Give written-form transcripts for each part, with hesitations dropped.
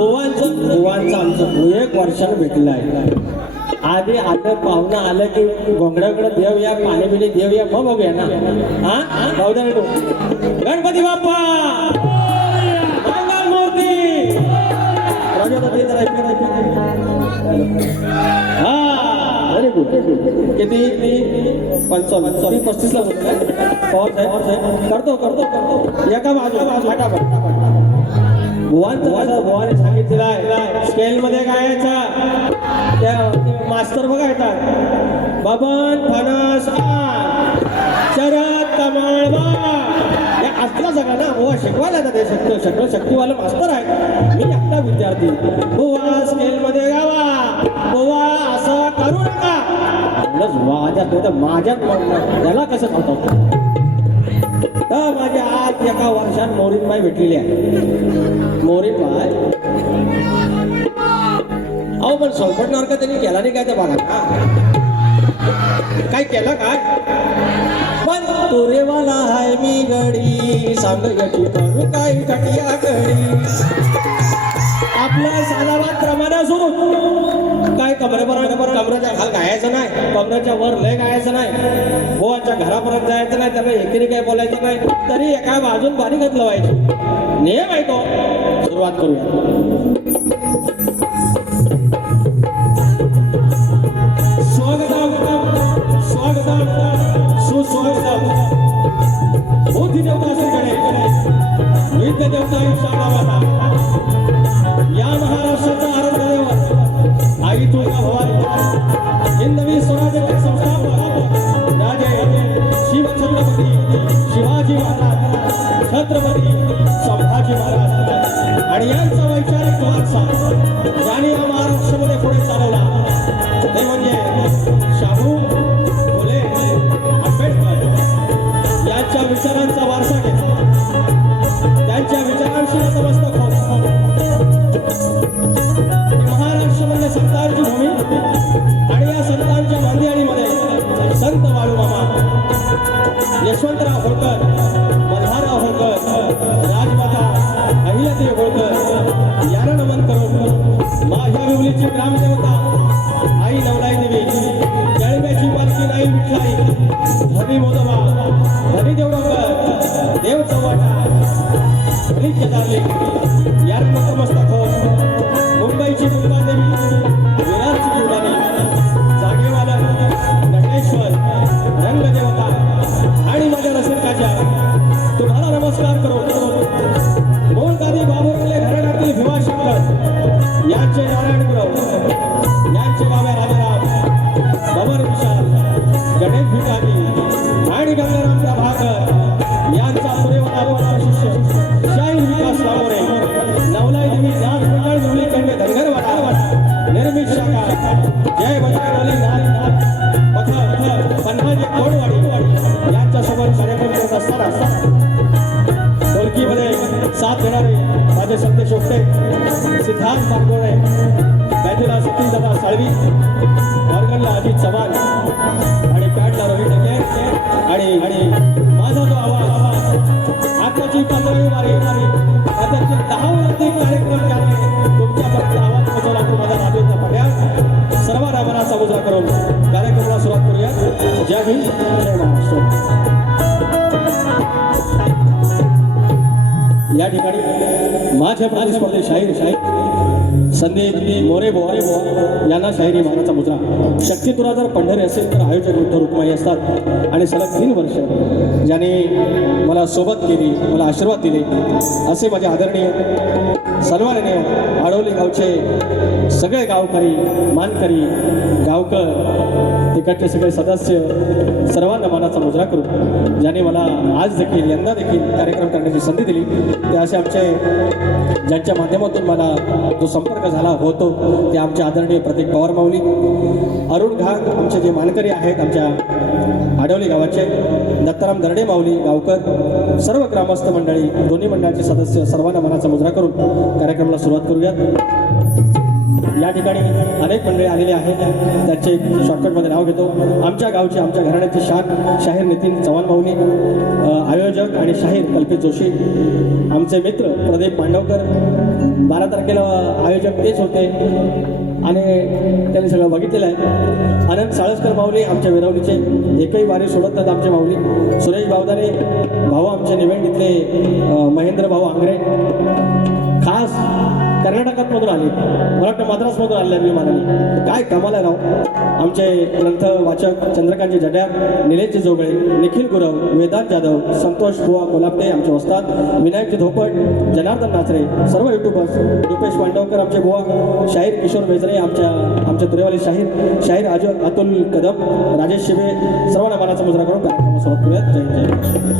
बुवांचं आमचं एक वर्षानं भेटलं आहे. आधी आलं पाहुणं आलं की घोंगड्याकडे देव या पाणी बिणी देव या मग बघूया ना. हा गणपती बाप्पा मंगल मूर्ती हा व्हेरी गुड. किती 55 35 ला करतो एका बाजू बुवाने सांगितलेलं आहे स्केल मध्ये गायचा. त्या मास्तर बघा येतात बबन फणस शरद कमळ या असला सगळा ना बुवा शिकवायला जाते. शक्तीवाला मास्तर आहे. मी एकटा विद्यार्थी. बुवा स्केल मध्ये गावा बुवा असं करू नका. माझ्यात त्याला कसं सांगतात. तर माझ्या आज एका वर्षात मोरीनबाई भेटलेली आहे. मोरीनबाई अहो पण सोपटणार का त्यांनी केला नाही काय त्या बघा काय केलं काय. पण तुरेवाला हाय मी गडी सांगची करू काय कटिया गडी. आपलं सालाबाद प्रमाणे सुरू काय कमराच्या खाल गायचं नाही. कमराच्या वर लय गायचं नाही. बोवाच्या घरापर्यंत जायचं नाही. त्याला एकेरी काय बोलायचं नाही. तरी एका बाजून बारी घातलं व्हायची नियम आहे तो. सुरुवात करूया. सुस्वागतम बुद्धी देवता श्री गणेश विद्या देवता शाळा या महाराष्ट्राचा आराध्य देव आई तुळजा भवानी हिंदवी स्वराज्य संस्थापक राजे शिवछत्रपती शिवाजी महाराज छत्रपती संभाजी महाराज आणि यांचा वैचारिक वारसा ज्याने या महाराष्ट्रामध्ये पुढे चालवला ते म्हणजे शाहू फुले आंबेडकर यांच्या विचारांचा वारसा घेतला. त्यांच्या विचारांशी नतमस्तक होत महाराष्ट्रामध्ये संतांची भूमी आणि या संतांच्या बांधियाणीमध्ये संत बाळूमामा यशवंतराव होळकर मल्हारराव होळकर राजमाता अहिल्यादेवी होळकर यांना नमन करून माझ्या विवलीची ग्रामदेवता आई नवलाई देवी जळब्याची पालखी नाही विठलाई धनी मोदबा धनी देवडकर देव चव्हाटा धनी केदारली यांना नतमस्तक होत मुंबईची मुंबादेवी विरारची कुर्बानी जागेवाला नटेश्वर रंगदेवता आणि माझ्या रसिकाच्या तुम्हाला नमस्कार करू. मोलगादी बाबुर्ले घराण्यातील भीमाशंकर यांचे नारायणपुरव यांचे बाबा राजाराम बबर विशाल गणेश भिकाजी आणि गंगाराम प्रभाकर यांचा पुरेवाला शिष्य शाहीर विकास लावरे नवलाई देवी नाथ मंडळ जुली कंडे धनगरवाडा निर्मित शाखा जय बजरंगबली नाथ पथक पन्हाजी कोडवाडी यांच्यासोबत कार्यक्रम करत असताना ढोलकीमध्ये साथ देणारे माझे संदेश ओपटे सिद्धांत मानगोळे बाजूला सतीशदादा साळवी ऑर्गनला अजित चव्हाण आणि पॅडला रवी ढगे आणि माझा जो आवाज आताची 15वी वारी आताचे 10 अधिक कार्यक्रम केले तुमच्यापर्यंत आवाज पोहोचवला तो माझा राजेंद्र पड्या सर्वांना मनाचा मुजरा करून कार्यक्रमाला सुरुवात करूया. जय हिंद जय महाराष्ट्र. या ठिकाणी माझ्या प्रतिस्पर्धी शाहीर संदीप मोरे बोरे यांना शाहिरी मानाचा मुद्रा. शक्ती तुला जर पंढरी असेल तर आयोजक विठ्ठल रुक्माई असतात आणि सलग 3 वर्ष ज्याने मला सोबत केली मला आशीर्वाद दिले असे माझे आदरणीय सन्माननीय आडवली गावचे सगळे गावकरी मानकरी गावकर तिकडचे सगळे सदस्य सर्वांना मानाचा मुजरा करू ज्याने मला आज देखील यंदा देखील कार्यक्रम करण्याची संधी दिली. ते असे आमचे ज्यांच्या माध्यमातून मला जो संपर्क झाला होतो ते आमचे आदरणीय प्रतीक पवार माऊली अरुण घाग आमचे जे मानकरी आहेत आमच्या आडवली गावाचे दत्ताराम दर्डे माऊली गावकर सर्व ग्रामस्थ मंडळी दोन्ही मंडळाचे सदस्य सर्वांना मनाचा मुजरा करून कार्यक्रमाला सुरुवात करूयात. या ठिकाणी अनेक मंडळी आलेली आहेत. त्याचे शॉर्टकटमध्ये नाव घेतो. आमच्या गावचे, आमच्या घराण्याचे शान शाहीर नितीन चव्हाण भाऊनी, आयोजक आणि शाहीर कल्पित जोशी, आमचे मित्र प्रदीप मांडवकर. 12 तारखेला आयोजक तेच होते आणि त्यांनी सगळं बघितलेलं आहे. अनंत साळसकर माऊली आमच्या विरवलीचे, एकही वारी सोडत नाहीत आमचे माऊली. सुरेश भावदारे भाऊ आमच्या निवेंडीतले, महेंद्र भाऊ आंग्रे खास कर्नाटकात मधून आले, मला वाटतं मद्रासमधून आले विमानाने. काय कमाल आहे राव. आमचे ग्रंथ वाचक चंद्रकांतजी जड्यार, निलेशजी जोगळे, निखिल गुरव, वेदांत जाधव, संतोष बुवा कोल्हापटे आमचे वस्ताद, विनायकजी धोपट, जनार्दन नाचरे, सर्व युट्यूबर्स, रुपेश पांडवकर आमचे बुवा, शाहीर किशोर बेजरे आमच्या तुरेवाली शाहीर अतुल कदम, राजेश शिबे, सर्वांना मानाचा मुजरा करून कार्यक्रम सुरुवात करूयात. जय जय.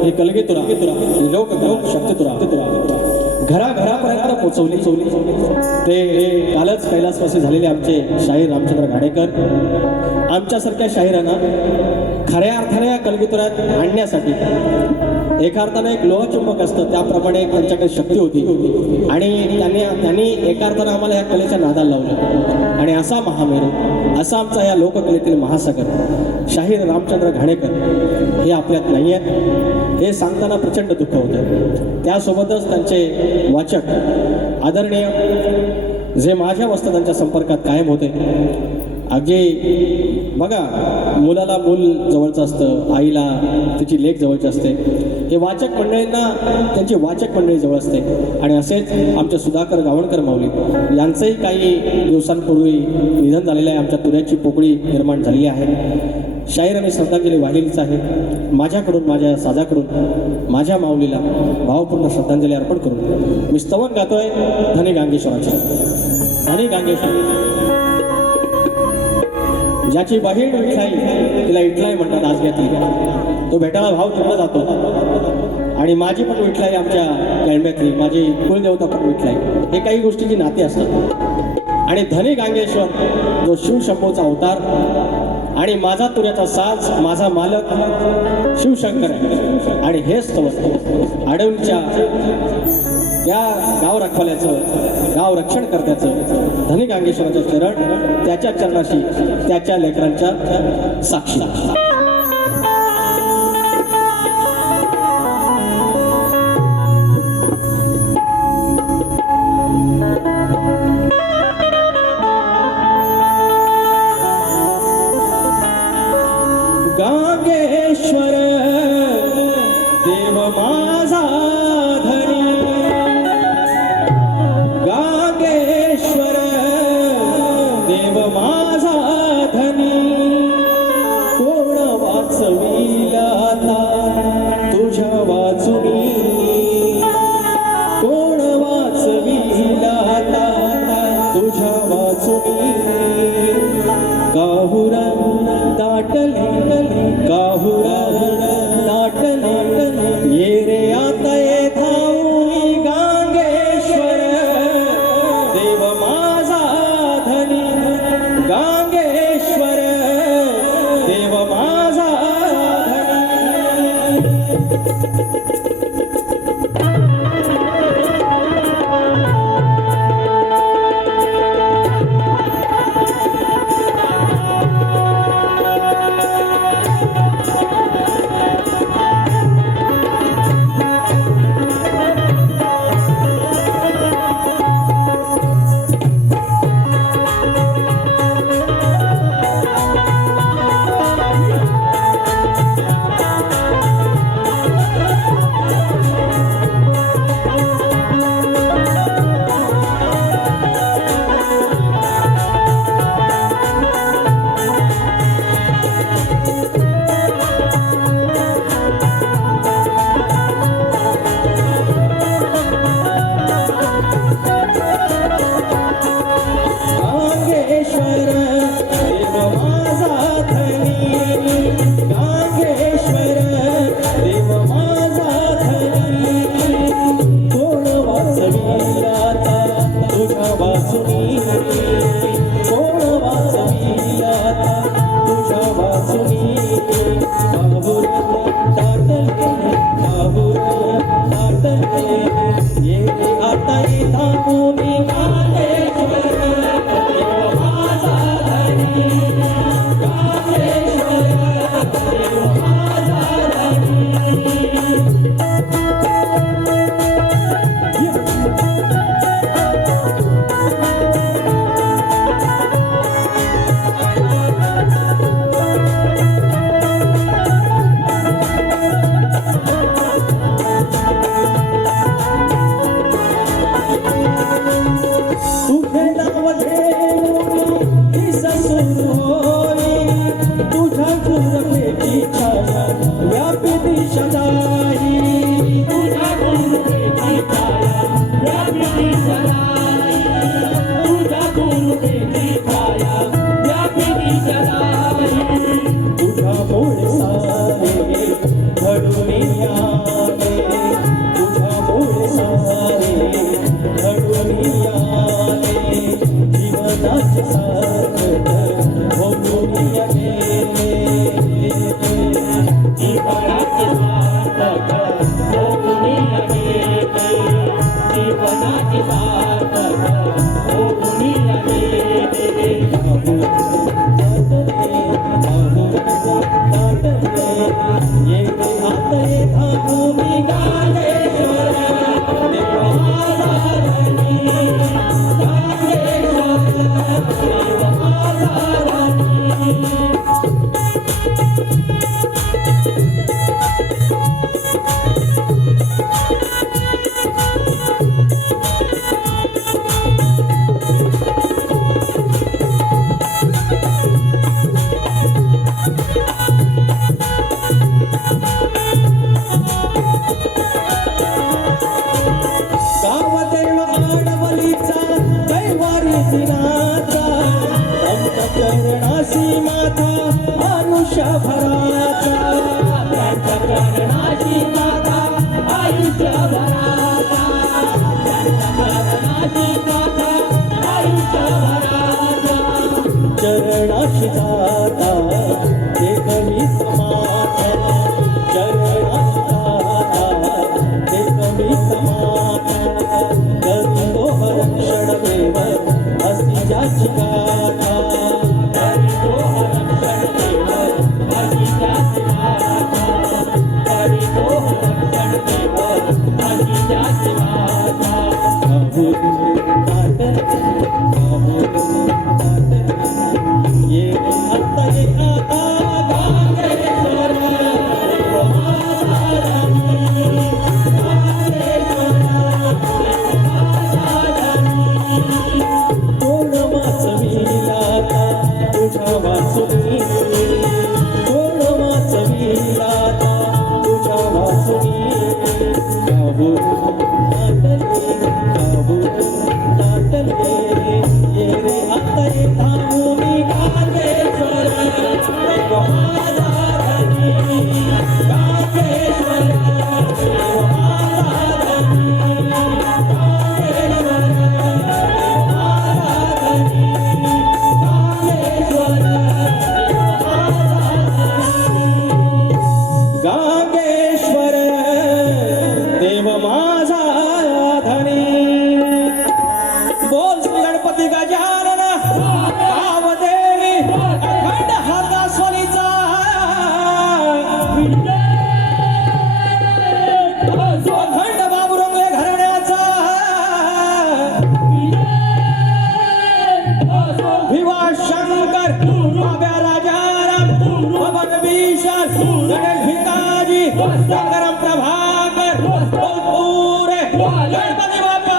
हे कलगीतुरा लोकगाव शक्तितुरा घराघरापर्यंत पोचवली. ते कालच कैलासवासी झालेले आमचे शाहीर रामचंद्र घाणेकर आमच्यासारख्या शाहिरांना खऱ्या अर्थाने या कलगीतुरात आणण्यासाठी एका अर्थाने एक लोहचुंबक असतं त्याप्रमाणे त्यांच्याकडे शक्ती होती आणि त्यांनी एका अर्थानं आम्हाला या कलेच्या नादाला लावलं. आणि असा महामेरू, असा आमचा या लोककलेतील महासागर शाहीर रामचंद्र घाणेकर हे आपल्यात नाही आहेत हे सांगताना प्रचंड दुःख होतं. त्यासोबतच त्यांचे वाचक आदरणीय जे माझ्या वस्तादांच्या संपर्कात कायम होते. अगदी बघा, मुलाला मूल जवळचं असतं, आईला तिची लेक जवळची असते. हे वाचक मंडळींना त्यांची वाचक मंडळी जवळ असते. आणि असेच आमचे सुधाकर गावणकर माऊली यांचंही काही दिवसांपूर्वी निधन झालेलं आहे. आमच्या तुऱ्याची पोकळी निर्माण झालेली आहे. शाहिरांनी श्रद्धांजली वाहिलेलीच आहे. माझ्याकडून, माझ्या साजाकडून माझ्या माऊलीला भावपूर्ण श्रद्धांजली अर्पण करून मी स्तवन गातोय धनी गांगेश्वराचे. धनी गांगेश्वर ज्याची बहीण विठलाई, तिला इटलाई म्हणतात आज घेतली, तो भेटायला भाव तिकडे जातो. आणि माझी पण विठलाई आमच्या कॅन्ब्यातली, माझी कुलदेवता पण विठलाई, हे काही गोष्टीची नाती असतात. आणि धनी गांगेश्वर जो शिवशंभूचा अवतार आणि माझा तुऱ्याचा साज, माझा मालक शिवशंकर आहे. आणि हेच तवस आडवलीच्या त्या गाव रखवाल्याचं, गाव रक्षण करण्याचं धनी गांगेश्वराचं चरण, त्याच्या चरणाशी त्याच्या लेकरांच्या साक्षी. गांगेश्वर देव माझा धनी, गांगेश्वर माझा धनी कोण वाचवील आता तुझ्या वाचुनी कोण वाचवील आता तुझ्या वाचुनी काहुरा दाटले काहुरा दाटले ये रे आता ये धावूनी गांगेश्वर देव माझा धनी गांगेश्वर देव माझा चरणाशी जाता ते कमी समाता चरणाशी जाता ते कमी समाता करतो रक्षण देव अशी ज्याची गाथा करतो रक्षण देव अशी ज्याची गाथा करतो रक्षण देव अशी ज्याची गाथा कोण वाचवी मूर्ती गजानन कामदेवी अखंड हाता स्वलीचा अखंड बाबुरंगले घराण्याचा भिवा शंकर बाब्या राजाराम पवन विशाल गणेश भिकाजी शंकरम प्रभाकर बोलपुरे गणपती बाप्पा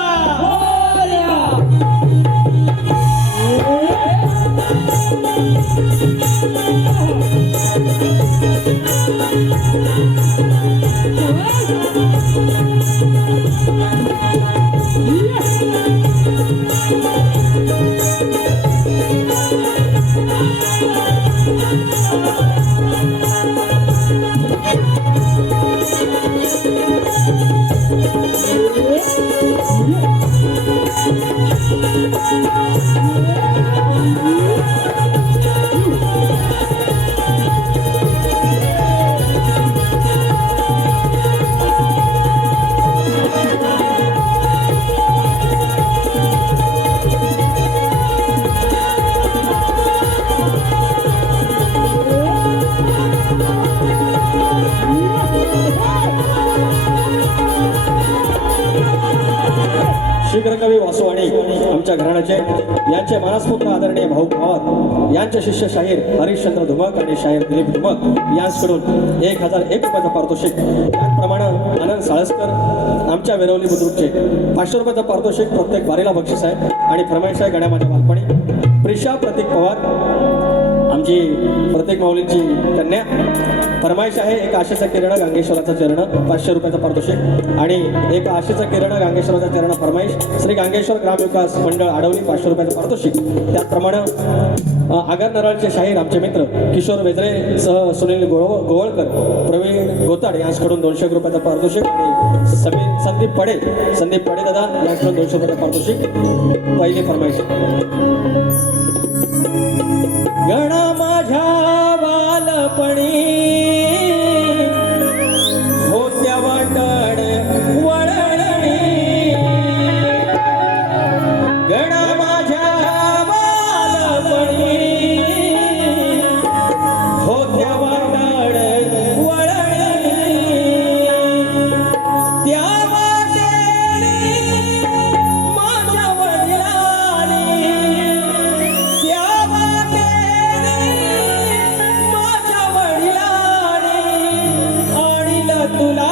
शीघ्रकवी वासुवाणी आमच्या घराण्याचे यांचे मानसपुत्र आदरणीय भाऊ पवार यांचे शिष्य शाहीर हरिश्चंद्र धुमक आणि शाहीर दिलीप धुमक यांच्याकडून 1001 रुपयाचं पारितोषिक त्याचप्रमाणे आनंद साळसकर आमच्या वेरवली बुद्रुकचे 500 रुपयाचं पारितोषिक प्रत्येक वारीला बक्षीस आहे आणि फरमाईश आहे गड्या माझ्या बालपणी प्रिशा प्रतीक पवार आमची प्रत्येक माऊलींची कन्या फरमाईश आहे एक आशेचा किरण गांगेश्वराचा चरण 500 रुपयाचं पारितोषिक आणि एक आशेचा किरण गांगेश्वराचा चरण फरमाईश श्री गांगेश्वर ग्रामविकास मंडळ आडवली 500 रुपयाचं पारितोषिक त्याचप्रमाणे आगर नराळचे शाहीर आमचे मित्र किशोर वेजरे सह सुनील गोवळकर प्रवीण गोताड यांच्याकडून 200 रुपयाचं पारितोषिक आणि संदीप पडे दादा यांच्याकडून 200 रुपयाचं पारितोषिक पहिली फरमाईश गण माझ्या बालपणी होत्या वाटड वळणी गण माझ्या बालपणी होत्या वाटड वळणी त्या वाटेने माझ्या वडिलांनी त्या तुला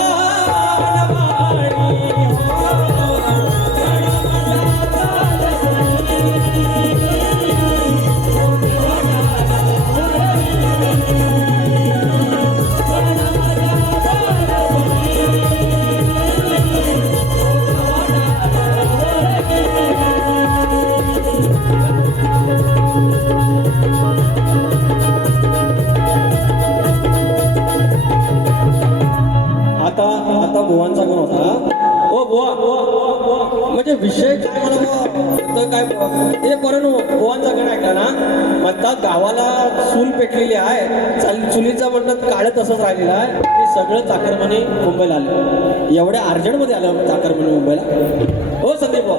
आता बुवांचा गण होता ओ बुवा म्हणजे विषय काय मला तर काय ते पर्यंत बुवांचा गण ऐकला ना म्हणतात गावाला चूल पेटलेली आहे चुलीचा म्हणतात काळ तसंच राहिलेला आहे ते सगळं चाकरमानी मुंबईला आलं एवढ्या अर्जंटमध्ये आलं चाकरमानी मुंबईला हो संदीप बुवा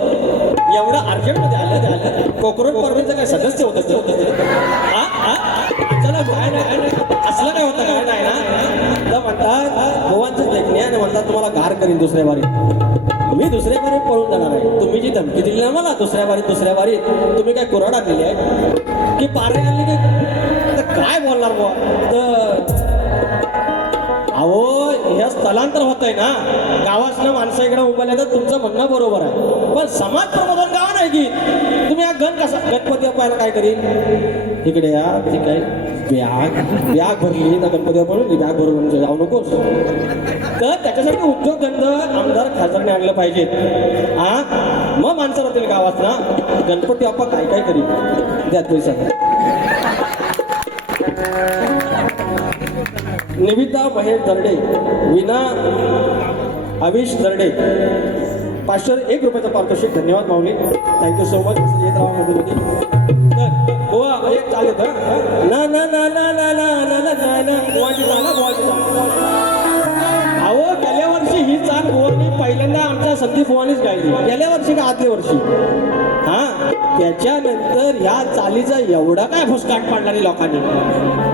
एवढं अर्जंटमध्ये आलं कोकरोड पर्वतचं काय सदस्य होतं चला काय नाही असलं काय होतं काय नाही ना तर म्हणतात भुवांचं देखणे आणि म्हणतात तुम्हाला गार करीन दुसऱ्या वारी मी दुसऱ्या वारीत पळून जाणार आहे तुम्ही जी धमकी दिली ना मला दुसऱ्या वारीत तुम्ही काय कुऱ्हाड आणलेली आहे की पारे आणली की काय बोलणार बुवा तर अहो हे स्थलांतर होत आहे ना गावातनं माणसं इकडे मुंबईला येतात तुमचं म्हणणं बरोबर आहे पण समाज प्रबोधन गाव नाही की तुम्ही हा गणपती बाप्पाला काय करीन इकडे या ती काय बॅग भरली तर गणपती बाप्पा बॅग भरून जाऊ नकोस तर त्याच्यासाठी उद्योगधंद आमदार खासदारांनी आणलं पाहिजे मग माणसं राहतील गावात ना गणपती बाप्पा काय काय करीन द्या पैसा निविता महेश दर्डे विना अविश दर्डे 501 रुपयाचं पारितोषिक धन्यवाद माऊली थँक्यू सो मच येत राहा मध्ये गोवा एक चालेल ना ना ना ना ना ना ना ना ना ना गोवाची अहो गेल्या वर्षी ही चाल गोवानी पहिल्यांदा आमच्या संदीप गोवानीच गायली गेल्या वर्षी का आदल्या वर्षी त्याच्यानंतर ह्या चालीचा एवढा काय फुसकाट पाडणारी लोकांनी,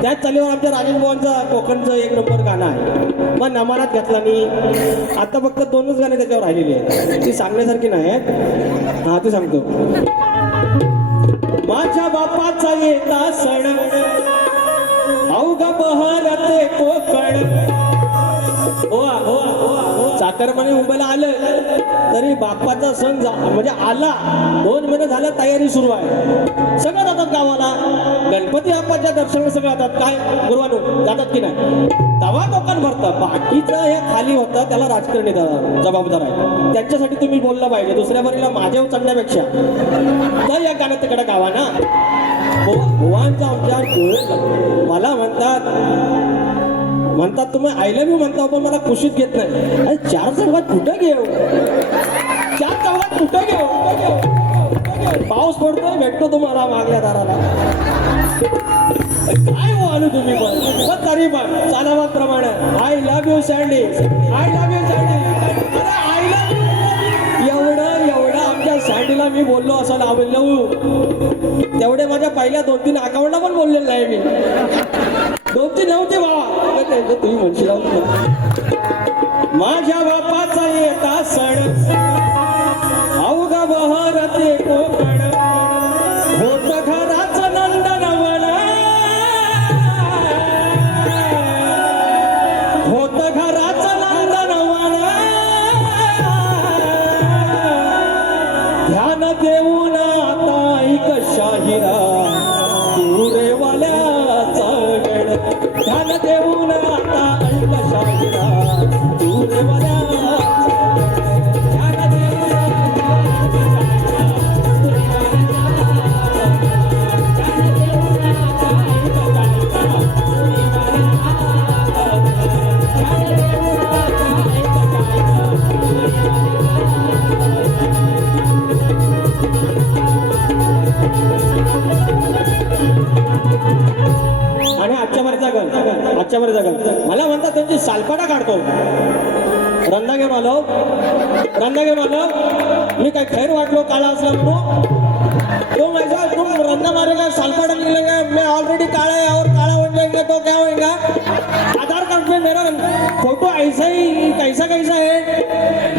त्याच चालीवर आमच्या राजेश भाऊंचा कोकणचं 1 नंबर गाणं आहे, मग नमानात घेतला मी. आता फक्त 2च गाणे त्याच्यावर राहिलेली आहेत, ती सांगण्यासारखी नाही आहेत. हा ती सांगतो. माझ्या बापाचा येता सण अवघा बहरते कोकण. चाकरमाने मुंबईला आलं तरी बाप्पाचा सण म्हणजे आला 2 महिने झालं, तयारी सुरू आहे. सगळं जातात गावाला, गणपती बाप्पाच्या दर्शनाला सगळं जातात. काय गुरुवानो जातात की नाही, तवा कोकण भरतं. बाकीचं हे खाली होतं, त्याला राजकारणी जबाबदार आहे. त्यांच्यासाठी तुम्ही बोललं पाहिजे. दुसऱ्या बरीला माझ्या उचलण्यापेक्षा तर या गाण्यात तिकडे गावा ना. भुवांचा आमच्या डोळे मला म्हणतात तुम्ही आय लव्ह यू म्हणता, पण मला कुशीत घेत नाही. अरे 4 चौघात कुठं घेऊ, 4 चौघात कुठं घेऊ. पाऊस पडतोय, भेटतो तुम्हाला मागल्या दाराला. काय हो आलो तुम्ही पण तरी पण चालावाप्रमाणे I love you Sandy, I love you Sandy. अरे आय लव्ह यू एवढं आमच्या सँडीला मी बोललो असं लावलं, तेवढे माझ्या पहिल्या 2-3 अकाउंटला पण बोललेलं नाही मी. 2-3 नव्हते बाबा, तुम्ही म्हणशील माझ्या बापाचा येता सण अवघा बहरते कोकण. होत घराचं नंदनवन, होत घराचं नंदनवन. ध्यान देऊन आता ऐक शाहिरा तुरेवाल्याचा गण. ध्यान देऊन आता ऐक शाहिरा तुरेवाल्याचा गण. ध्यान देऊन आणि आजच्या बरे जगन मला म्हणतात त्यांची सालपाटा काढतो. रंदा घेऊन आलो मी काय खैर वाटलो काळा असला म्हणून. तो माझा तुम रंदा मारेगा सालपाटा निकलेगा, मैं ऑलरेडी काला है और काला बन जाएगा तो क्या होगा. आधार कार्ड में मेरा फोटो ऐसा ही कैसा है.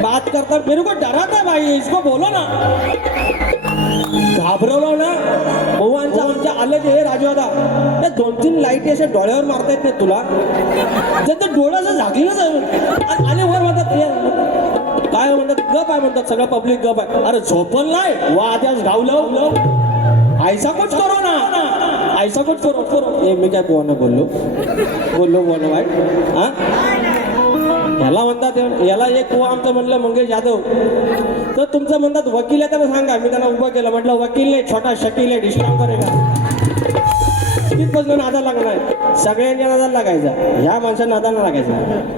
बात करता मेरे को डराता है भाई, इसको बोलो ना. घाबरवलं ना भगवानचा आमच्या आलं जे राजवादा, त्या 2-3 लाईटी अशा डोळ्यावर मारता येत नाही तुला. तर डोळ्याचं झाकलीच आहे. आले वर म्हणतात काय म्हणतात, गप आहे म्हणतात, सगळं पब्लिक गप आहे. अरे झोपल नाही वा आद्याच गावलं. ऐसा कुछ करो ना, ऐसा कुछ करो. हे मी काय पोहानं बोललो वाईट. हा याला म्हणतात, याला एक पोहा आमचं म्हणलं मंगेश यादव, तर तुमचं म्हणतात वकील आहे त्याला सांगा. मी त्यांना उभं केलं, म्हटलं वकील नाही, छोटा शकील आहे, डिस्टर्ब करेगा. तिथपासून नादा लागणार, सगळ्यांच्या नादाला लागायचा, ह्या माणसांना नादाला लागायचं.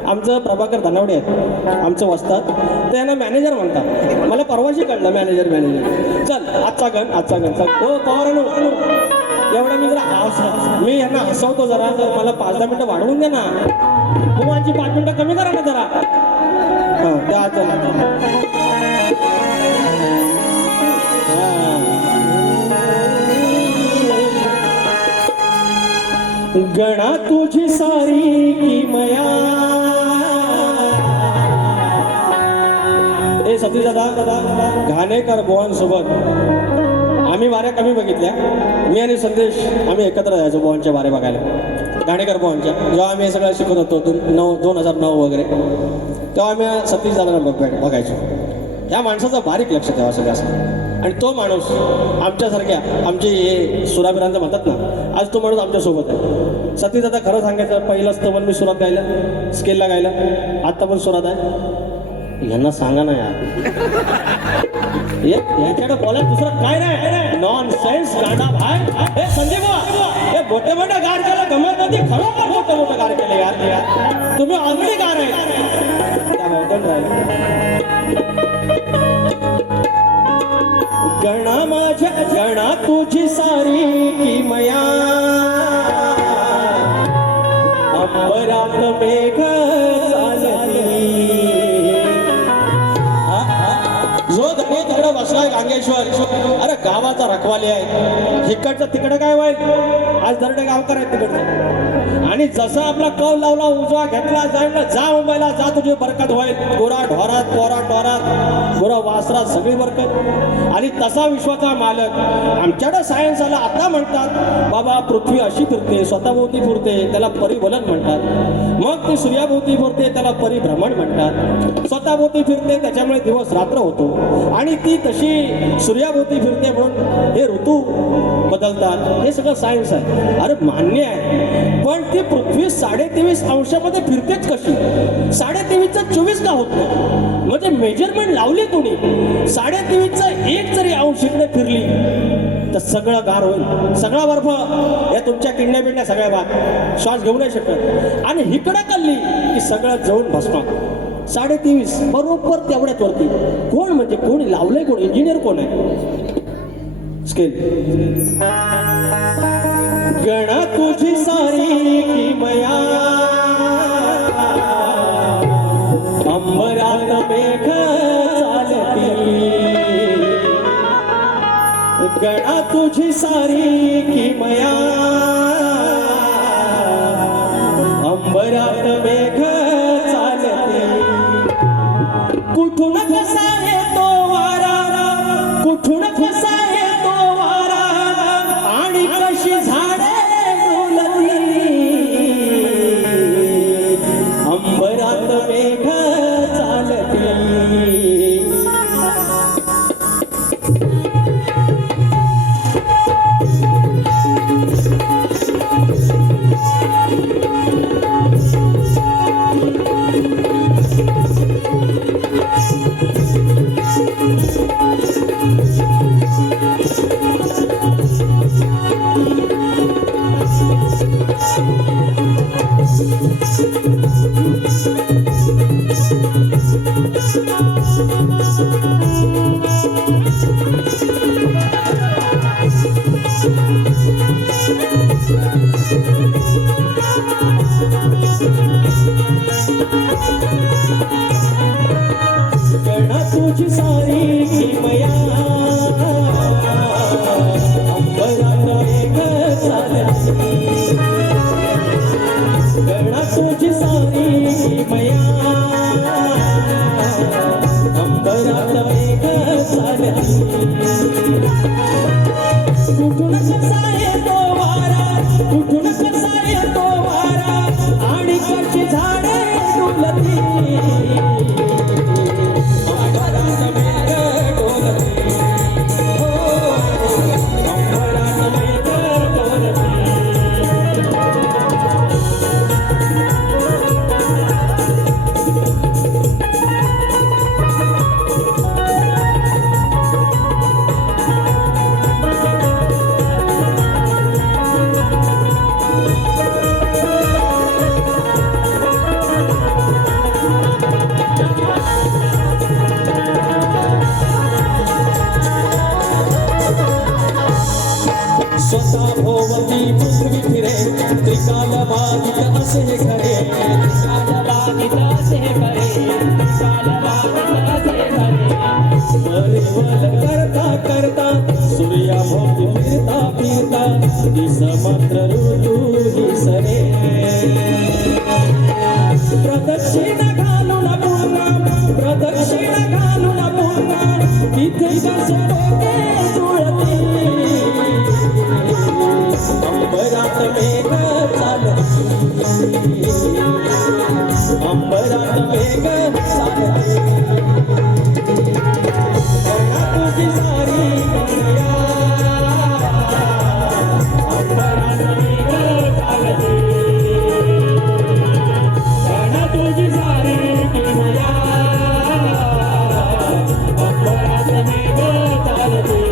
आमचं प्रभाकर धनावडे आहेत, आमचं वस्तात, तर यांना मॅनेजर म्हणतात. मला परवाशी कळलं मॅनेजर. चल आजचा गण चल. हो पवारांनो, एवढा मी जरा मी यांना हसवतो जरा, तर मला 5-10 मिनिटं वाढवून दे ना. माझी 5 मिनिटं कमी करा ना जरा. हां द्या चल. गणा तुझी सारी किमया. हे सतीश दादा घाणेकर बोवांसोबत आम्ही वाऱ्या कमी बघितल्या. मी आणि संदेश आम्ही एकत्र जायचो बोवांच्या वारे बघायला, घाणेकर बोवांच्या. जेव्हा आम्ही हे सगळं शिकत होतो 2009 वगैरे, तेव्हा आम्ही सतीश दादाला बघायचो. ह्या माणसाचं बारीक लक्ष ठेवा सगळं असं. आणि तो माणूस आमच्यासारख्या आमचे हे सुराबिरांचं म्हणतात ना, आज तो माणूस आमच्यासोबत आहे. सतीश दादा खरं सांगायचं, पहिलं स्तवन मी सुरात गायलं, स्केलला गायलं, आत्ता पण सुरात आहे. यांना सांगा ना यार, याच्याकडे बोलायला दुसरं काय नाही. नॉन सेन्स गाणा भाई. हे संजय बुवा, हे मोठे गार केलं गमत नव्हती, खरोखर मोठं गार केलं यार. तुम्ही ऑलरेडी गार आहे. गणा माझ्या गणा तुझी सारी किमया. अंबरात मेघ चालती. जो धनी तिकडं बसलाय गांगेश्वर, अरे गावाचा रखवाली आहे, इकडचं तिकडं काय होईल, आज दरडे गावकर आहेत तिकडचं. आणि जसं आपला कौल लावला, उजवा घेतला, जायला जा मुंबईला जा, तुझी बरकत होईल. गोरा ढोरात, पोरा टोरात, गोरा वासरात सगळी बरकत. आणि तसा विश्वाचा मालक आमच्याकडे सायन्स आला. आता म्हणतात बाबा पृथ्वी अशी फिरते, स्वतःभोवती फिरते, त्याला परिवलन म्हणतात. मग ती सूर्याभोवती फिरते, त्याला परिभ्रमण म्हणतात. स्वतःभोवती फिरते त्याच्यामुळे दिवस रात्र होतो, आणि ती तशी सूर्याभोवती फिरते म्हणून हे ऋतू बदलतात. हे सगळं सायन्स आहे. अरे मान्य आहे, पण ती पृथ्वी 23.5 अंशामध्ये फिरतेच कशी? 23.5चं 24 का होत नाही? म्हणजे मेजरमेंट लावली कोणी? 23.5चं 1 जरी अंश इकडे फिरली तर सगळं गार होईल, सगळा बर्फ या तुमच्या किडण्या बिडण्या सगळ्या बाद, श्वास घेऊ नाही शकत. आणि इकडं कल्ली की सगळं जळून भस्मात. 23.5 बरोबर तेवढ्याच वरती. कोण म्हणजे कोणी लावलंय? कोण इंजिनियर कोण आहे? स्केल गणा तुझी सारी किमया, अंबरात मेघ चालती. गणा तुझी सारी किमया, अंबरात मेघ चालती. कुठून कसा येतो वारा, कुठून कसा येतो वारा, आणि कशी झाडे डोलती. अंबरात मेघ चालती. गणा तुझी सारी किमया, अंबरात मेघ चालती. गणा तुझी सारी किमया, अंबरात मेघ चालती. कुठून कसा येतो वारा, कुठून कसा येतो वारा, आणि कशी झाडे डोलती. अंबरात मेघ डोलती. हो, अंबरात मेघ डोलती. स्वतः भोवती पृथ्वी फिरे, त्रिकाल बाधित असे हे खरे. त्रिकाल बाधित असे हे खरे, त्रिकाल बाधित असे हे खरे. परिवल करता करता, सूर्याभोवती फिरता फिरता, दिस मात्र ऋतू ही सरे. प्रदक्षिणा घालून पुन्हा, प्रदक्षिणा घालून पुन्हा, तिथे कसे डोके जुळती. अंबरात मेघ चालती. अंबरात मेघ चालती. गणा तुझी सारी किमया, अंबरात मेघ चालती. गणा तुझी सारी किमया, अंबरात मेघ चालती.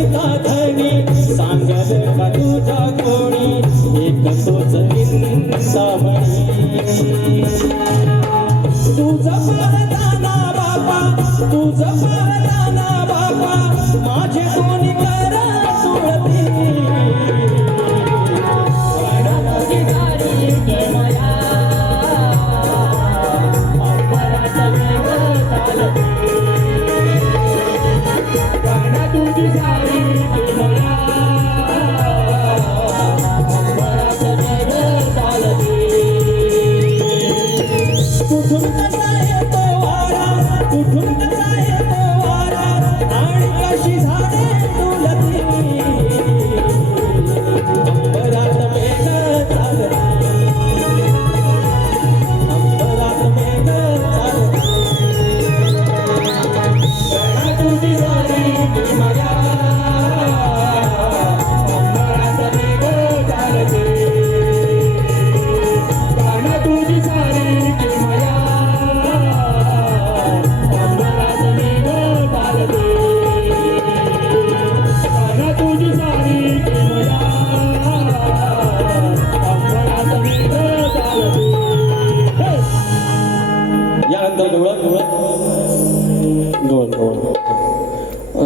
कविता धनी सांगल का तुझ्या कोणी एक तोच विंदामणी तुझं परदाना बाबा तुझं परदाना बाबा माझे कोणी कर सुरती प्राणाची दारी केवया अंबराचं वेगळं चालते प्राणा तुझी दारी केवया अंबराचं वेगळं चालते कुठून कसा येतो वारा कुठून कसा येतो वारा आणि कशी झाडे डुलती अंबरात मेघ चालती अंबरात मेघ चालती प्राणा तुझी दारी केवया अंबराचं वेगळं चालते प्राणा तुझी दारी केवया अंबराचं वेगळं चालते प्राणा तुझी दारी केवया अंबराचं वेगळं चालते यानंतर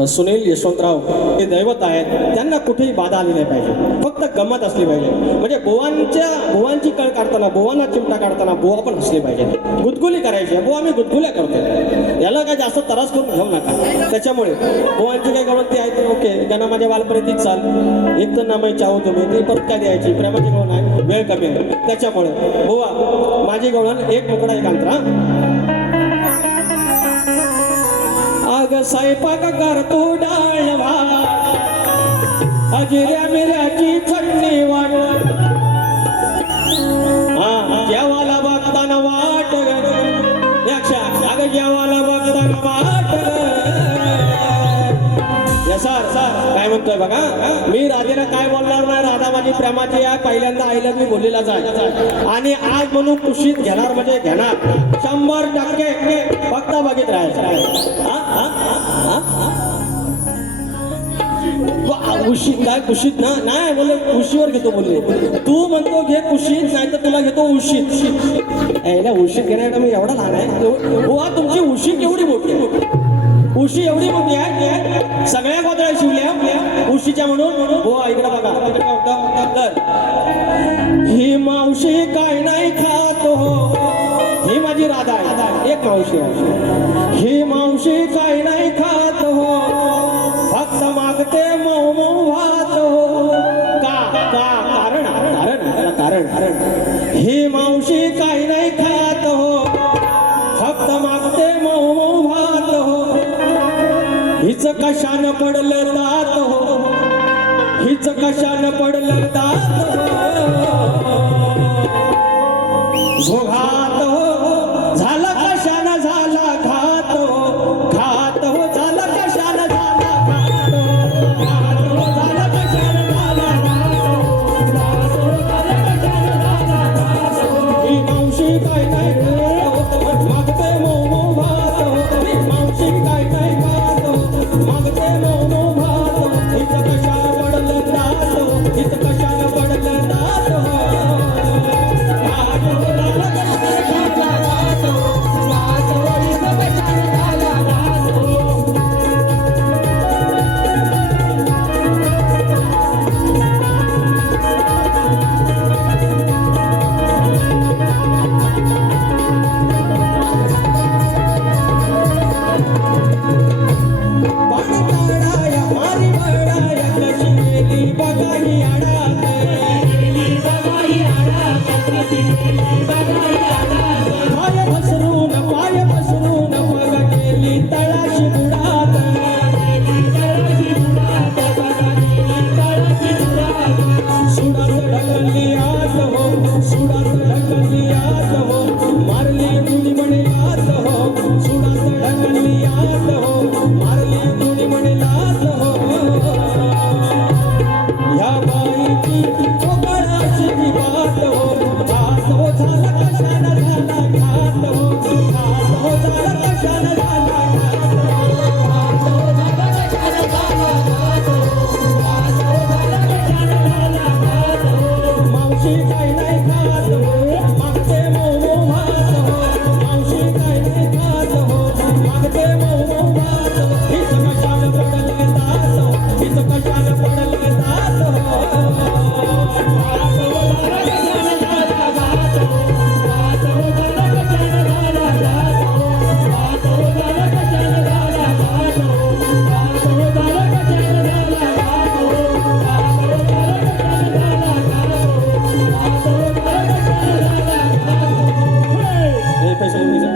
सुनील यशवंतराव हे दैवत आहे त्यांना कुठेही बाधा आली नाही पाहिजे फक्त गंमत असली पाहिजे म्हणजे बुवांची कळ काढताना बुवांना चिमटा काढताना बुवा पण हसली पाहिजे गुदगुली करायची बुवा आम्ही गुदगुल्या करतो याला काय जास्त त्रास करून घेऊ नका त्याच्यामुळे बुवांची काही गवळती आहे ते ओके त्यांना माझ्या बालपणीतीच चाल एक तर नामय चाहू तुम्ही ती परत काय द्यायची प्रेमाची गवळण आहे वेळ कमी आहे त्याच्यामुळे बुवा माझी गवळण एक मुकडा एक अंतरा अग स्वयंपाक करतो डाळ भात अजिऱ्या मिऱ्याची चटणी वाट जेवाला बघताना वाट अग जेवाला बघताना वाट सर काय म्हणतोय बघा मी राधेला काय बोलणार नाही राधा माझी प्रेमाची आहे पहिल्यांदा आईला मी बोललेलाच आहे आणि आज म्हणून कुशीत घेणार म्हणजे घेणार 100% फक्त बघित राहायचं कुशीत काय कुशीत ना नाही बोलले कुशीवर घेतो बोलले तू म्हणतो घे कुशीत नाही तर तुला घेतो उशीत यायला उशीत घेण्याचा मी एवढा लहान आहे बुवा तुमची उशी केवढी मोठी उशी एवढी मोठी आहे सगळ्या गोदळ्या शिवल्या उशीच्या म्हणून बुवा इकडे बघा इकडे तर ही मावशी काय नाही खात हो ही माझी राधा आहे एक मावशी आहे ही मावशी काय नाही खात हो फक्त मागते मऊ मऊ भात हो कारण ही मावशी काय नाही खात हो फक्त मागते मऊ मऊ भात हो हिच कशानं पडलं दात हो हिच कशानं पडलं दात हो झोघात हो झालं कशानं झाला घात हो घात हो झालं कशानं झाला घात हो झालं कशानं झाला घात हो ही मावशी काय काय मागते मऊ मऊ भात हो ही मावशी काय काय खात हो मागते मऊ मऊ भात हो हिचं कशानं पडलं दात हो हिचं कशानं छान पडले दात हे पैसे लिहून घे.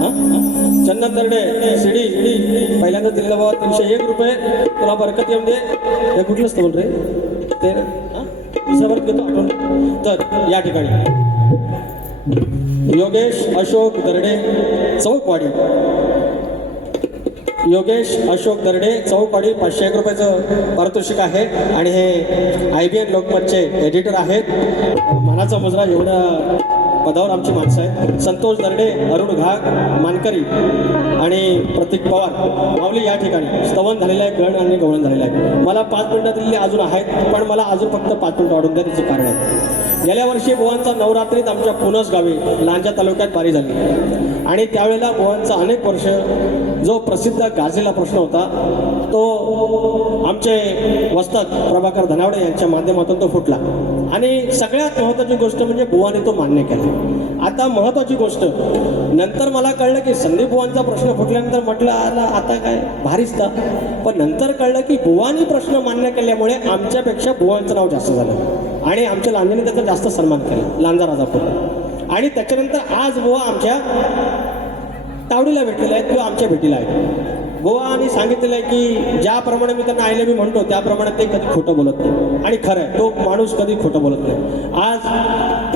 हा? चंदन तरडे शिडी पहिल्यांदा दिलेला बाबा 301 रुपये. तुला बरकत येऊन दे. हे कुठलं स्थळ रे ते ना? हा? दुसरा वर्ग घेतो आठवण. तर या ठिकाणी योगेश अशोक दर्डे चौकवाडी. योगेश अशोक दर्डे चौकवाडी 501 रुपयाचं पारितोषिक आहे. आणि हे IBN लोकमतचे एडिटर आहेत. मानाचा मुजरा एवढा पदावर आमची माणसं आहेत. संतोष दर्डे, अरुण घाग, मानकरी आणि प्रतीक पवार माऊली या ठिकाणी स्तवन झालेलं आहे. गण आणि गवळण झालेलं आहे. मला 5 मिनिटं दिलेली अजून आहेत, पण मला अजून फक्त 5 मिनिटं वाढून द्या. त्याचे कारण आहे गेल्या वर्षी बुवांचा नवरात्रीत आमच्या पुनस गावी लांजा तालुक्यात बारी झाली आणि त्यावेळेला बुवांचा अनेक वर्ष जो प्रसिद्ध गाजलेला प्रश्न होता तो आमचे वस्ताद प्रभाकर धनावडे यांच्या माध्यमातून तो फुटला. आणि सगळ्यात महत्त्वाची गोष्ट म्हणजे बुवाने तो मान्य केला. आता महत्त्वाची गोष्ट नंतर मला कळलं की संदीप बुवांचा प्रश्न फुटल्यानंतर म्हटलं आता काय भारीच का, पण नंतर कळलं की बुवानी प्रश्न मान्य केल्यामुळे आमच्यापेक्षा बुवांचं नाव जास्त झालं आणि आमच्या लांजाने त्याचा जास्त सन्मान केला लांजा राजापूर. आणि त्याच्यानंतर आज बुवा आमच्या तावडीला भेटलेला आहे किंवा आमच्या भेटीला आहे. बुवानी सांगितलेलं आहे की ज्याप्रमाणे मी त्यांना आयले मी म्हणतो त्याप्रमाणे ते कधी खोटं बोलत नाही. आणि खरं आहे, तो माणूस कधी खोटं बोलत नाही. आज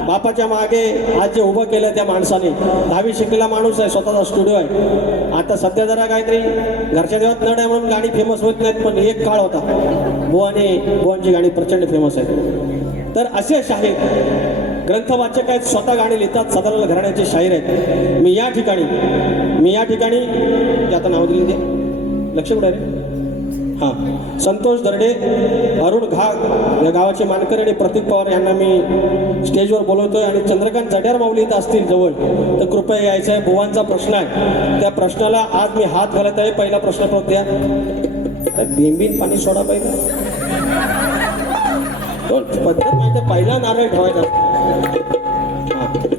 बापाच्या मागे आज जे उभं केलं त्या माणसाने 10वी शिकलेला माणूस आहे, स्वतःचा स्टुडिओ आहे. आता सध्या जरा काहीतरी घरच्या देवात नड आहे म्हणून गाणी फेमस होत नाहीत, पण एक काळ होता बुवांची गाणी प्रचंड फेमस आहे. तर असे शाहीर ग्रंथवाचक आहेत, स्वतः गाणी लिहितात, साधारण घराण्याचे शाहीर आहेत. मी या ठिकाणी आता नाव दिले ते लक्ष कुठे रे? हां, संतोष दर्डे, अरुण घाग या गावाचे मानकरी आणि प्रतीक पवार यांना मी स्टेजवर बोलवतोय. आणि चंद्रकांत जड्यार माऊली इथं असतील जवळ तर कृपया यायचं आहे. बुवांचा प्रश्न आहे, त्या प्रश्नाला आज मी हात घालत आहे. पहिला प्रश्न तो द्या. बिंबीन पाणी सोडा पाहिजे पद्धत माहिती, पहिला नारळ ठेवायचा.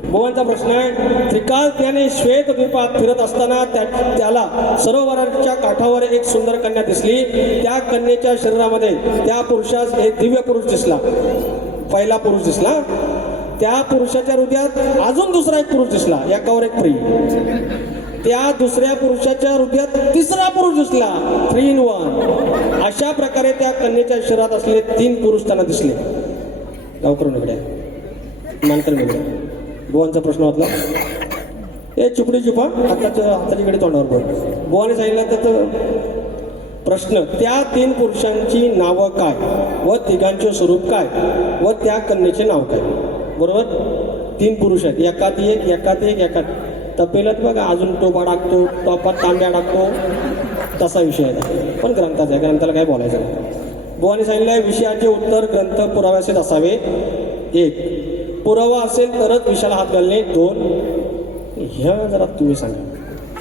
बुवांचा प्रश्न आहे, त्रिकाल त्याने श्वेत द्वीपात फिरत असताना त्याला सरोवराच्या काठावर एक सुंदर कन्या दिसली. त्या कन्येच्या शरीरामध्ये त्या पुरुषास एक दिव्य पुरुष दिसला. पहिला पुरुष दिसला, त्या पुरुषाच्या हृदयात अजून दुसरा एक पुरुष दिसला, एकावर एक फ्री. त्या दुसऱ्या पुरुषाच्या हृदयात तिसरा पुरुष दिसला, 3 in 1. अशा प्रकारे त्या कन्येच्या शरीरात असलेले 3 पुरुष त्यांना दिसले. गावकरून इकडे मानकर निकडे बुवांचा प्रश्न वाचला. हे चुपडी चुपा हाताची कडे तोंडावर बोल. बुवाने सांगितलं तर प्रश्न, त्या 3 पुरुषांची नावं काय व तिघांचे स्वरूप काय व त्या कन्येचे नाव काय? बरोबर, 3 पुरुष आहेत, एकात एक तपेलत बघा अजून टोपा टाकतो, टोपात तांब्या टाकतो, तसा विषय आहे. पण ग्रंथाचा आहे, ग्रंथाला काय बोलायचं नाही. बुवाने सांगितलं आहे विषयाचे उत्तर ग्रंथ पुराव्याचे असावे. 1, पुरावा असेल तरच विषयाला हात घालणे. 2, ह्या जरा तुम्ही सांगा,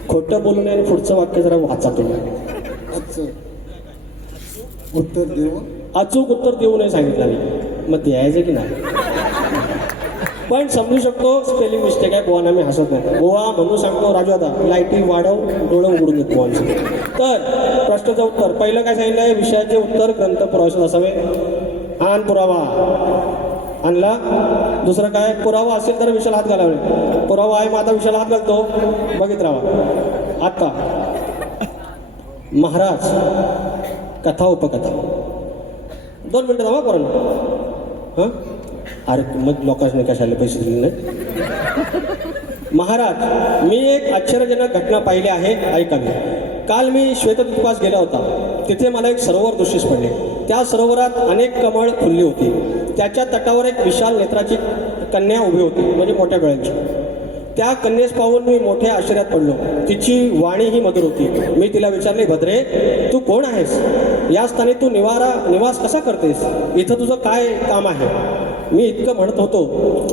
खोटं बोलू नये आणि पुढचं वाक्य जरा वाचा तुम्ही. अचूक उत्तर देऊ नये सांगितलं नाही, मग द्यायचं की नाही. पण समजू शकतो स्पेलिंग मिस्टेक आहे. बुवांना मी हसत नाही. बुवा म्हणून सांगतो राजू, आता लाईटी वाढव, डोळं उघडून देत बुवांचं. तर प्रश्नाचं उत्तर पहिलं काय सांगितलं आहे, विषयाचे उत्तर ग्रंथ पुराव्याचे असावे. आण पुरावा आणला. दुसरं काय, पुरावा असेल तर विषयाला हात घालावे. पुरावा आहे, मग आता विषयाला हात घालतो, बघित राहा. आता महाराज कथा उपकथा 2 मिनिटं थांबा पोरांनो. हां, अरे मग लोकांनी कशाला पैसे दिले नाही. महाराज, मी एक आश्चर्यजनक घटना पाहिली आहे, ऐकावी. काल मी श्वेतद्वीपास गेला होता. तिथे मला एक सरोवर दृश्यस पडले. त्या सरोवरात अनेक कमळ फुलली होती. त्याच्या तटावर एक विशाल नेत्राची कन्या उभी होती, म्हणजे मोठ्या डोळ्यांची. त्या कन्येस पाहून मी मोठ्या आश्चर्यात पडलो. तिची वाणी ही मधुर होती. मी तिला विचारले, भद्रे तू कोण आहेस? या स्थानी तू निवास कसा करतेस? इथं तुझं काय काम आहे? मी इतकं म्हणत होतो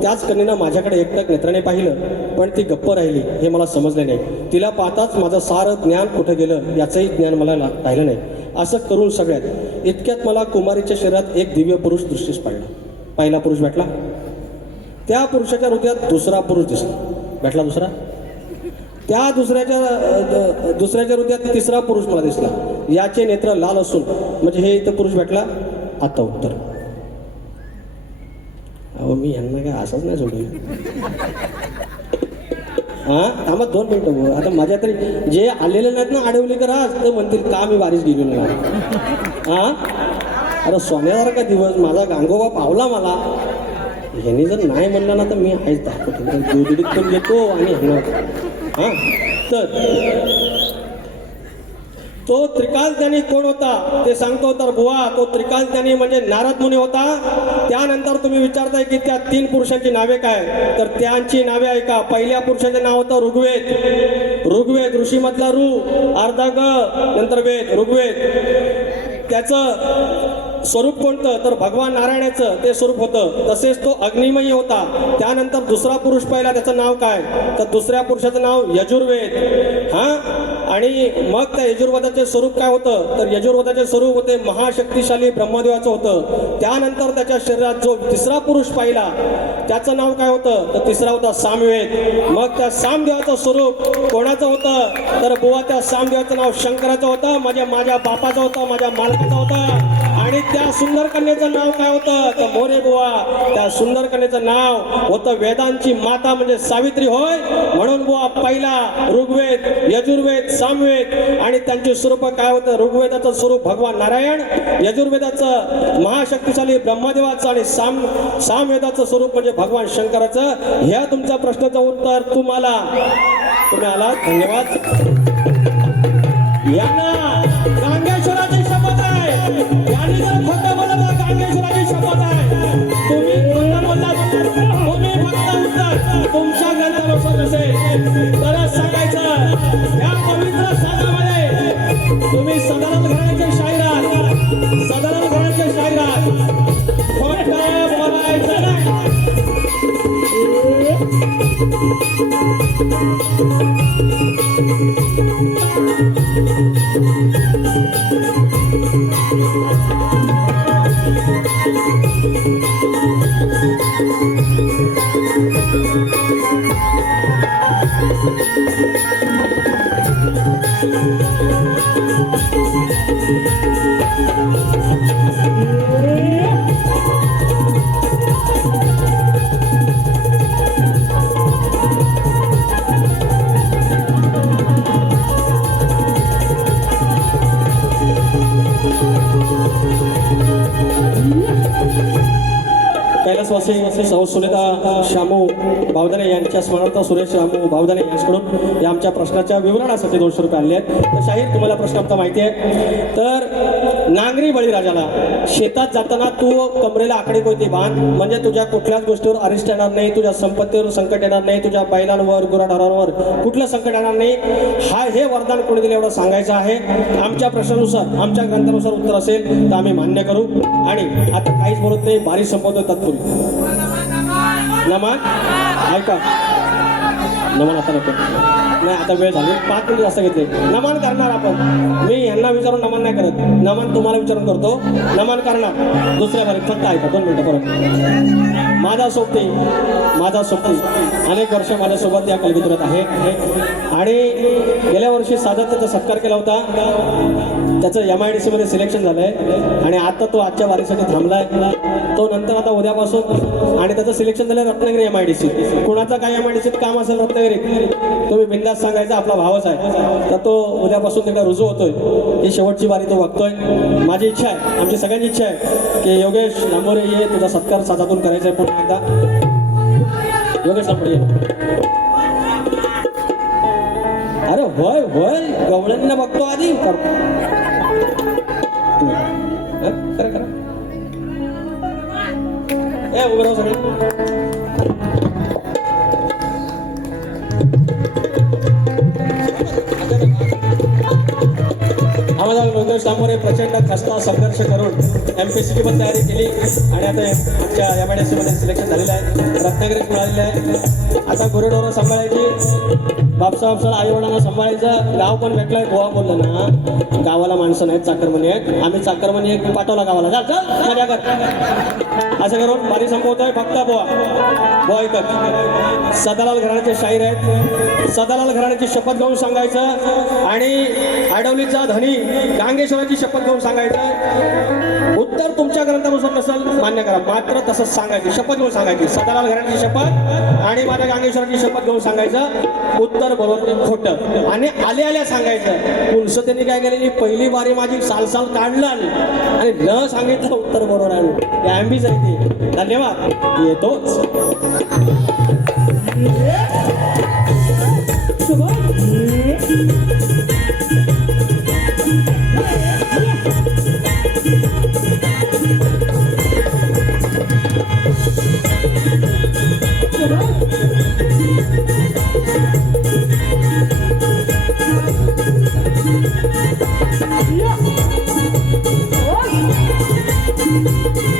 त्याच कन्येनं माझ्याकडे एकटक नेत्राने पाहिलं, पण ती गप्प राहिली हे मला समजले नाही. तिला पाहताच माझं सारं ज्ञान कुठं गेलं याचंही ज्ञान मला राहिलं नाही. असं करून सगळ्यात इतक्यात मला कुमारीच्या शरीरात एक दिव्य पुरुष दृष्टीस पडला. पहिला पुरुष भेटला, त्या पुरुषाच्या हृदयात दुसरा पुरुष दिसला. भेटला दुसरा, त्या दुसऱ्याच्या हृदयात तिसरा पुरुष मला दिसला. याचे नेत्र लाल असून म्हणजे हे इथं पुरुष भेटला. आता उत्तर. अहो मी यांना काय असंच नाही सोडू. हां थांबा 2 मिनिटं. आता माझ्या तरी जे आलेले नाहीत ना आडवलीकर आज ते म्हणतील का मी बारीच गेलेलो नाही. हां अरे सोन्यासारखा दिवस माझा गांगोबा पावला मला. ह्यांनी जर नाही म्हणलं ना तर मी आहेच दाखवतो. दुधडीत पण घेतो आणि ह्यांना. हां तर तो त्रिकालज्ञानी कोण होता ते सांगतो. तर बुवा तो त्रिकालज्ञानी म्हणजे नारद मुनी होता. त्यानंतर तुम्ही विचारताय की त्या 3 पुरुषांची नावे काय, तर त्यांची नावे ऐका. पहिल्या पुरुषाचे नाव होतं ऋग्वेद. ऋग्वेद ऋषीमधला ऋ अर्धा ग नंतर वेद ऋग्वेद. त्याचं स्वरूप कोणतं तर भगवान नारायणाचं ते स्वरूप होतं. तसेच तो अग्निमय होता. त्यानंतर दुसरा पुरुष पहिला त्याचं नाव काय तर दुसऱ्या पुरुषाचं नाव यजुर्वेद. हां आणि मग त्या यजुर्वेदाचे स्वरूप काय होतं तर यजुर्वेदाचे स्वरूप होते महाशक्तिशाली ब्रह्मदेवाचं होतं. त्यानंतर त्याच्या शरीरात जो तिसरा पुरुष पाहिला त्याचं नाव काय होतं तर तिसरा होता सामवेद. मग त्या सामदेवाचं स्वरूप कोणाचं होतं तर बुवा त्या सामदेवाचं नाव शंकराचं होतं. माझ्या बापाचं होतं, माझ्या मालकाचं होतं. आणि त्या सुंदर कन्येचं नाव काय होतं तर मोरे बुवा. त्या सुंदर कन्येचं नाव होतं वेदांची माता म्हणजे सावित्री होय. म्हणून बुवा पहिला ऋग्वेद, यजुर्वेद, सामवेद. आणि त्यांचे स्वरूप काय होतं ऋग्वेदाचं स्वरूप भगवान नारायण, यजुर्वेदाचं महाशक्तिशाली ब्रह्मदेवाचं आणि सामवेदाचं स्वरूप म्हणजे भगवान शंकराचं. ह्या तुमच्या प्रश्नाचं उत्तर तुम्ही आला. धन्यवाद. यांना गांगेश्वराची शपथ आहे. यांनी जर खोटं बोललं तर गांगेश्वराची शपथ आहे. तुम्ही खोटं बोललात, तुम्ही फक्त उत्तर तुमच्या ग्रंथानुसार असेल तरच सांगायचं. या पवित्र स्थानामध्ये तुम्ही सदानंद घराण्याचे शाहीर आहात. सदानंद घराण्याचे शाहीर आहात. खोटं बोलायचं नाही. कैलासवासी सौ सुनीता शामू बावदाने यांच्या स्मरणार्थ सुरेश शामू बावदाने यांच्याकडून या आमच्या प्रश्नाच्या विवरणासाठी 200 रुपये आले आहेत. तर शाहीर तुम्हाला प्रश्न आमचा माहिती आहे. तर नांगरी बळीराजाला शेतात जाताना तू कमरेला आकडे कोयते बांध म्हणजे तुझ्या कुठल्याच गोष्टीवर अरिष्ट येणार नाही, तुझ्या संपत्तीवर संकट येणार नाही, तुझ्या बैलांवर गुराढोरांवर कुठलं संकट येणार नाही. हे वरदान कोणी दिलं एवढं सांगायचं आहे. आमच्या प्रश्नानुसार आमच्या ग्रंथानुसार उत्तर असेल तर आम्ही मान्य करू. आणि आता काहीच बोलत नाही, बारी संपवतो तत्पूर्वी नमन ऐका. नमन आता नको नाही, आता वेळ झाली. 5 मिनिट जास्त घेतले. नमन करणार आपण. मी यांना विचारून नमन नाही करत, नमन तुम्हाला विचारून करतो. नमन करणार दुसऱ्या बारीत. फक्त ऐका 2 मिनिटं परत. माझा सोबती अनेक वर्ष माझ्यासोबत या कलगीतुरात आहे. आणि गेल्या वर्षी साधत्याचा सत्कार केला होता. त्याचं MIDC मध्ये सिलेक्शन झालंय. आणि आता तो आजच्या वारीसाठी थांबलाय. तो नंतर आता उद्यापासून आणि त्याचं सिलेक्शन झालं रत्नागिरी MIDC. कुणाचं काय MIDC काम असेल रत्नागिरीत तुम्ही बिंदास सांगायचा, आपला भावच आहे. तर तो उद्यापासून तिकडे रुजू होतोय. ही शेवटची वारी तो बघतोय. माझी इच्छा आहे, आमची सगळ्यांची इच्छा आहे की योगेश लांबोरे ये, तुझा सत्कार साजातून करायचा आहे पुन्हा एकदा. योगेश लांबोरे ये. अरे होय होय गवळणींना बघतो आधी. करा उभं राहू सगळे. आवाज संतोष तांबोरे प्रचंड खस्ता संघर्ष करून MPSCची पण तयारी केली आणि आता आमच्या MIDC मध्ये सिलेक्शन झालेलं आहे, रत्नागिरीत मिळालेलं आहे. आता गुरुडोरं सांभाळायची, बापसाला आई वडिलांना सांभाळायचं. गाव पण भेटलंय. गोवा बोललं ना, गावाला माणसं नाहीत चाकरमणी आहेत, आम्ही चाकरमणी एक पाठवला गावाला, जा चल मजा कर. असं करून पाणी संपवतोय. फक्त बुवा ऐकत सदालाल घराण्याचे शाहीर आहेत. सदालाल घराण्याची शपथ घेऊन सांगायचं आणि आडवलीचा धनी गांगेश्वराची शपथ घेऊन सांगायचं. उत्तर तुमच्या ग्रंथानुसार नसेल मान्य करा, मात्र तसंच सांगायची, शपथ घेऊन सांगायची. सदालाल घराण्याची शपथ आणि माझ्या गांगेश्वराची शपथ घेऊन सांगायचं. उत्तर बरोबर खोटं आणि आल्या सांगायचं. उलस त्यांनी काय केलेली, पहिली बारी माझी साल काढलं आणि न सांगितलं उत्तर बरोबर आहे. ॲम्बीच आहे ती. धन्यवाद. येतोच. Yeah.